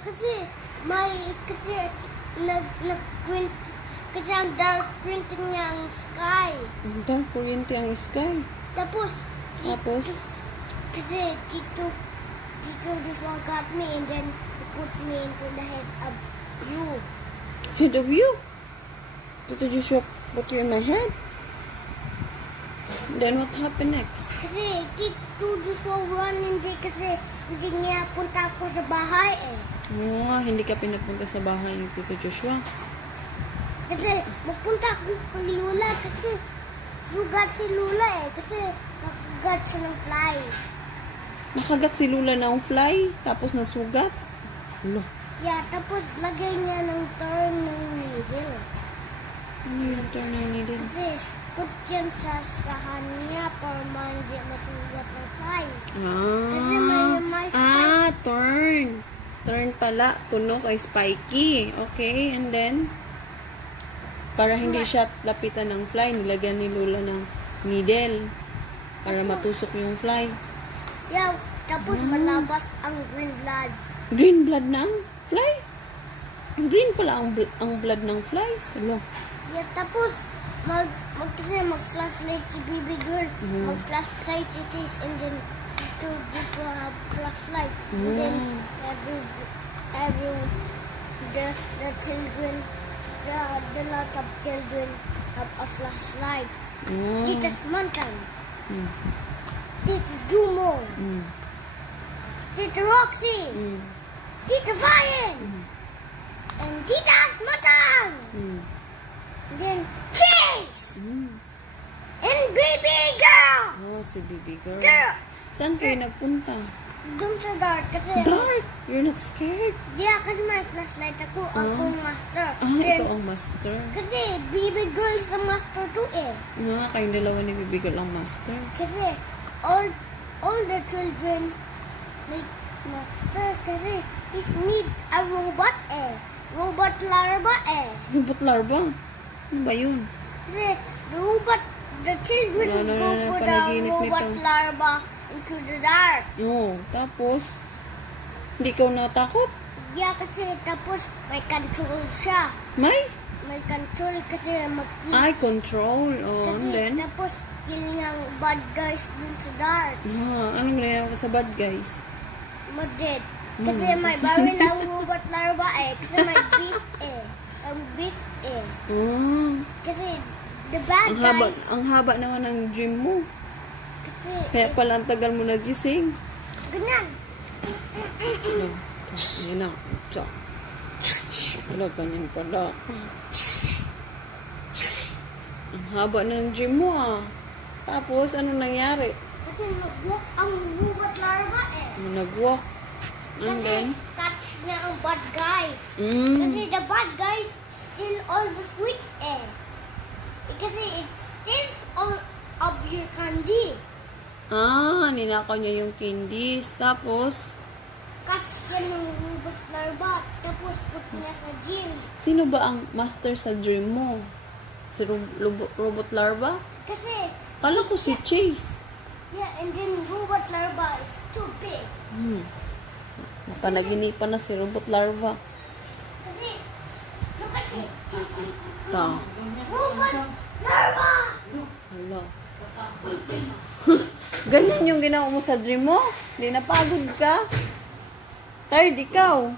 Kasi nag-print, kasi ang dark printing niya ang sky. Dark kuryente ang sky. Tapos, kasi Tito just got me and then he put me into the head of you. Head of you? Tito Joshua put you in my head? Then what happened next? Kasi Tito Joshua run hindi niya punta ako sa bahay eh. Hindi ka pinapunta sa bahay ni Tito Joshua. Kasi magpunta ako kay Lula kasi sugat si Lula eh. Kasi nakagat siya ng fly. Nakagat si Lula ng fly, tapos nasugat. Lo, Yeah, tapos lagay niya ng turn ng needle. ano yung turn na needle? Kasi put yan sa sahan niya para hindi masugat ng fly. Kasi Turn. Turn pala. Tunog ay spiky. Okay, and then? Para hindi siya lapitan ng fly, nilagyan ni Lula ng needle para matusok yung fly. Yeah, tapos malabas ang green blood. Green blood ng fly? Green pala ang blood ng fly. Salo. Yeah, tapos kasi mag-flashlight si baby girl. Mag-flashlight si Chase and then to have flashlight. And then the children, the lots of children have a flashlight. Tita Mountain. Tita Jumo. Tita Roxy. Tita Vian. And Tita Matan. And then Chase. And baby girl. Si baby girl. Girl. Saan kayo nagpunta? Doon sa dark kasi. Dark? You're not scared? Yeah, kasi may flashlight ako. Ako yung master. Ikaw ang master. Kasi baby girl is the master too eh. Kayong dalawa ni baby girl ang master. Kasi all the children like master kasi is need a robot eh. Robot larva eh. Robot larva? Ano ba yun? Kasi the children go for the robot larva into the dark. Tapos, hindi ka natakot? Yeah, kasi tapos may control siya. May Control kasi mag-kiss. control. And then? Tapos kill niyang bad guys dun sa dark. Anong ginawa ko sa bad guys? Madid. Kasi may baril ang robot larva eh. Kasi may beast eh. Ang beast eh. Kasi the bad guys. Ang haba naman ng dream mo. Kasi Kaya pala ang tagal mo nagising. ganyan. Yan na. Wala, ganyan pala. Ang haba ng dream mo Tapos, ano nangyari? Kasi nag-walk ang robot larva eh. Nag-walk. And then? Kasi catch niya ang bad guys. Mm. Kasi the bad guys steal all the sweets eh. Kasi it steals all of your candy. Ninakaw niya yung candies. Tapos, Catch siya ng robot larva. Tapos put niya sa jail. sino ba ang master sa dream mo? Si robot larva? Kasi, Kala ko si Chase. yeah, and then robot larva is too big. Napanaginipan na si robot larva. Kasi, look at it. Robot larva! Hala. Ganyan yung ginawa mo sa dream mo? Hindi napagod ka? Tired ikaw?